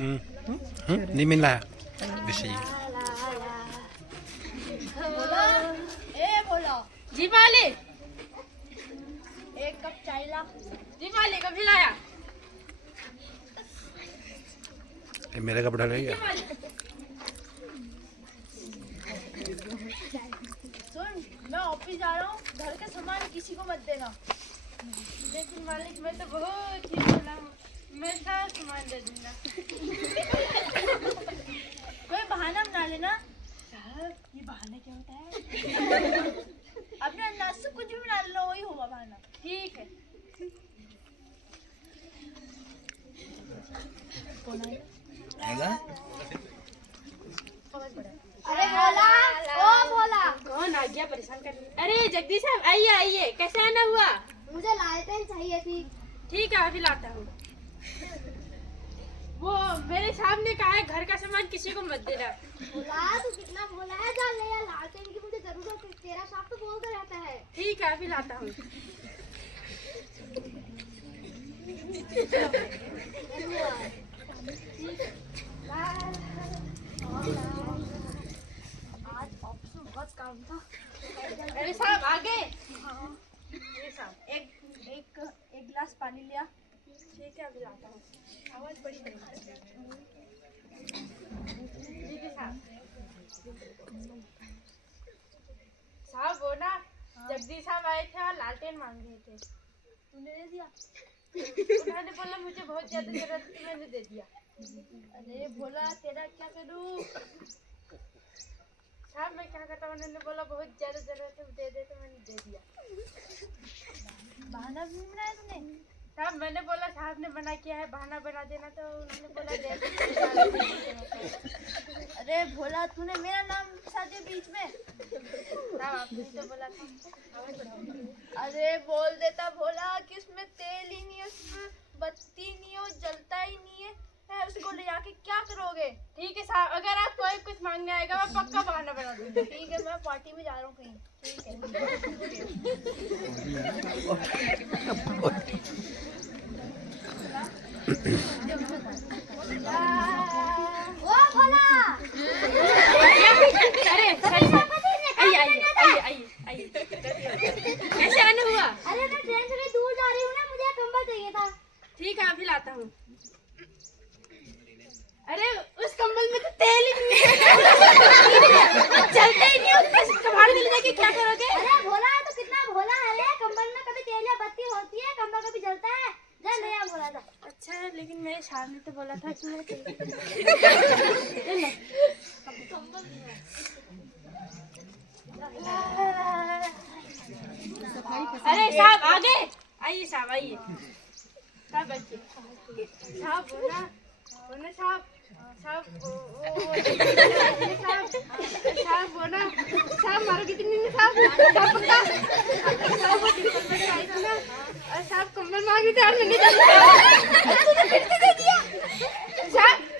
नहीं मिल रहा है विषय। जी वाले एक कप चाय ला। जी वाले कभी लाया ये मेरा कपड़ा रहेगा। सुन, मैं ऑफिस जा रहा हूँ, घर का सामान किसी को मत देना। लेकिन मालिक मैं तो बहुत ही भला हूँ, मैं सारा सामान दे दूंगा। कोई बहाना बना लेना। साहब ये बहाना क्या होता है? अपने अंदाज से कुछ भी बना लो, वही होगा बहाना। ठीक है। अरे भोला, ओ भोला, कौन आ गया परेशान कर? अरे जगदीश साहब आइए आइए, कैसे आना हुआ? मुझे लालटेन चाहिए थी। ठीक है अभी लाता हूँ। वो मेरे साहब ने कहा है घर का सामान किसी को मत देना। भोला तू कितना भोला है, जा ले यार लालटेन की मुझे जरूरत है। तेरा साहब तो बोलता रहता है। ठीक है अभी लाता हूँ। आज ऑफिस में बहुत काम था। अरे साहब आगे। ये साहब एक गिलास पानी लिया। ठीक है अभी लाता हूँ। आवाज बड़ी है। ठीक है साहब। साहब वो ना जगदीश साहब आए थे और लालटेन मांग रहे थे। तूने दे दिया? उन्होंने बोला मुझे बहुत ज्यादा जरूरत थी, मैंने दे दिया। अरे भोला तेरा क्या करूँ? साहब मैं क्या करता हूँ, उन्होंने बोला बहुत ज्यादा जरूरत है दे दे, तो मैंने दे दिया। बहाना भी बनाया तूने? साहब मैंने बोला साहब ने मना किया है बहाना बना देना, तो उन्होंने बोला दे दे। अरे भोला तूने मेरा नाम फंसा दिया बीच में। साहब आपने तो बोला था। आवाज बढ़ाओ। अरे बोल देता भोला कि उसमें तेल ही नहीं है, उसमें बत्ती नहीं है, वो जलता ही नहीं है। उसको ले जाके क्या करोगे? ठीक है साहब, अगर आप कोई कुछ मांगने आएगा मैं पक्का बहाना बना दूंगा। ठीक है, मैं पार्टी में जा रहा हूँ कहीं। ठीक है। ओ भोला, अरे आइए कैसे आना हुआ? अरे मैं ट्रेन से कहीं दूर जा रही हूँ ना, मुझे कंबल चाहिए था। ठीक है अभी लाता हूँ। अरे उस कंबल में तो तेल ही नहीं है। चलते ही नहीं, उसमें कबाड़ में ले जाके क्या करोगे? अरे भोला तो कितना भोला है रे, कंबल में कभी तेल या बत्ती होती है, कंबल कभी जलता है। जा ले आ भोला जा। अच्छा लेकिन मेरे साहब ने तो बोला था कि मैं अरे साहब आगे आइए, साहब आइए। साहब बैठिए। साहब बोना साहब, साहब साहब बोना साहब, मारो कितनी ने साहब, साहब पक्का साहब वो दिन पर आई थी ना, और साहब कंबल मांग रही थी और मैंने दे दिया।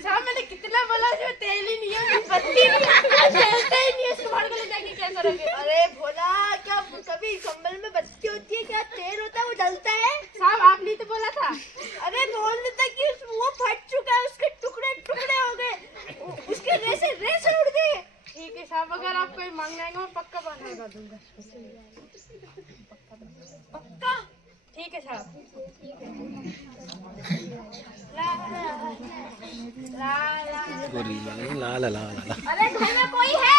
साहब मैंने कितना बोला, जो तेल ही नहीं है, बत्ती नहीं है, जलता ही नहीं है, उसको बाहर ले जाके क्या करोगे? अरे भोला क्या कभी कंबल में बत्ती होती है क्या? तेल होता है, वो जलता है। साहब आपने तो बोला था। अरे बोल देता कि वो फट चुका है, उसके टुकड़े टुकड़े हो गए, उसके रेसे उड़ गए। ठीक है साहब, अगर आप कोई मांगने आएंगे मैं पक्का बहाना लगा दूंगा। पक्का? ठीक है साहब। ला ला ला ला। अरे घर में कोई है?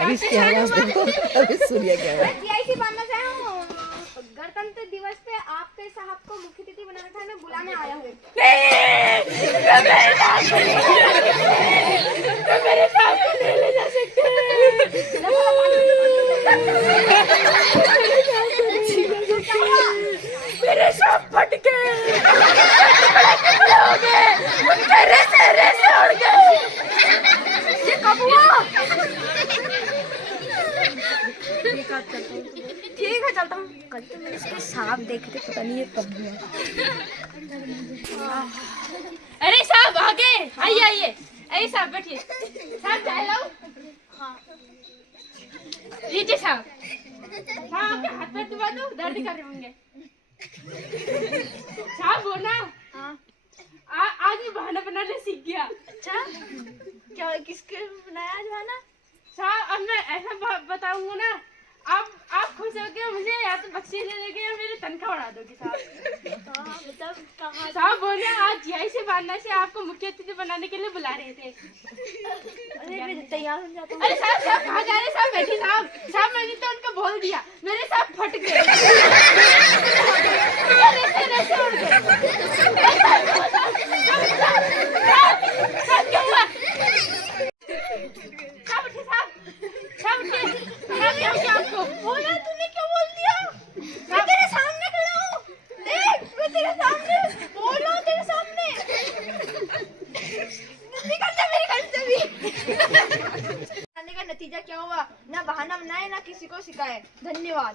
अभी इसकी आवाज देखो, अभी सूर्य क्या है। जीआईसी बनना चाहे हूँ। गणतंत्र दिवस पे आपके साहब को मुख्य अतिथि बनाना था, मैं बुलाने आया हूँ। मेरे साहब को नहीं ले जा सकते। मेरे साहब फट गए, हो गए, मेरे से उड़ गए। ये कब हुआ? ठीक है चलता हूँ। कल तो मैंने इसको सांप देखे थे, पता नहीं ये कब हुआ। अरे साहब आगे आइए आइए, अरे साहब बैठिए। साहब चाय लाऊं? हाँ लीजिए साहब। हाँ आपके हाथ पैर दबा दो, दर्द कर रहे होंगे। साहब वो ना आज मैं बहाना बनाना सीख गया। अच्छा क्या किसके बनाया आज खाना? साहब अब मैं ऐसा बताऊंगा ना, आप खुश हो गए, मुझे या तो बख्शी ले लेंगे या मेरी तनख्वाह बढ़ा दोगे साहब। हाँ मतलब कहाँ? साहब बोले आज यही से बांधना से आपको मुख्य अतिथि बनाने के लिए बुला रहे थे। अरे मैं तैयार हो जाता हूँ। अरे साहब साहब कहाँ जा रहे साहब? बैठिए साहब। साहब मैंने तो उनको बोल दिया, मेरे साहब फट गए। ऐसे उड़ गए। साहब क्या हुआ? साहब उठिए साहब, साहब उठिए। साहब क्या हो गया आपको? बोला तूने क्या बोल दिया? मैं तेरे सामने खड़ा हूँ, देख मैं तेरे सामने बोल रहा हूँ, तेरे सामने। निकल जा मेरे घर से भी। आने का नतीजा क्या हुआ? ना बहाना बनाए ना किसी को सिखाए। धन्यवाद।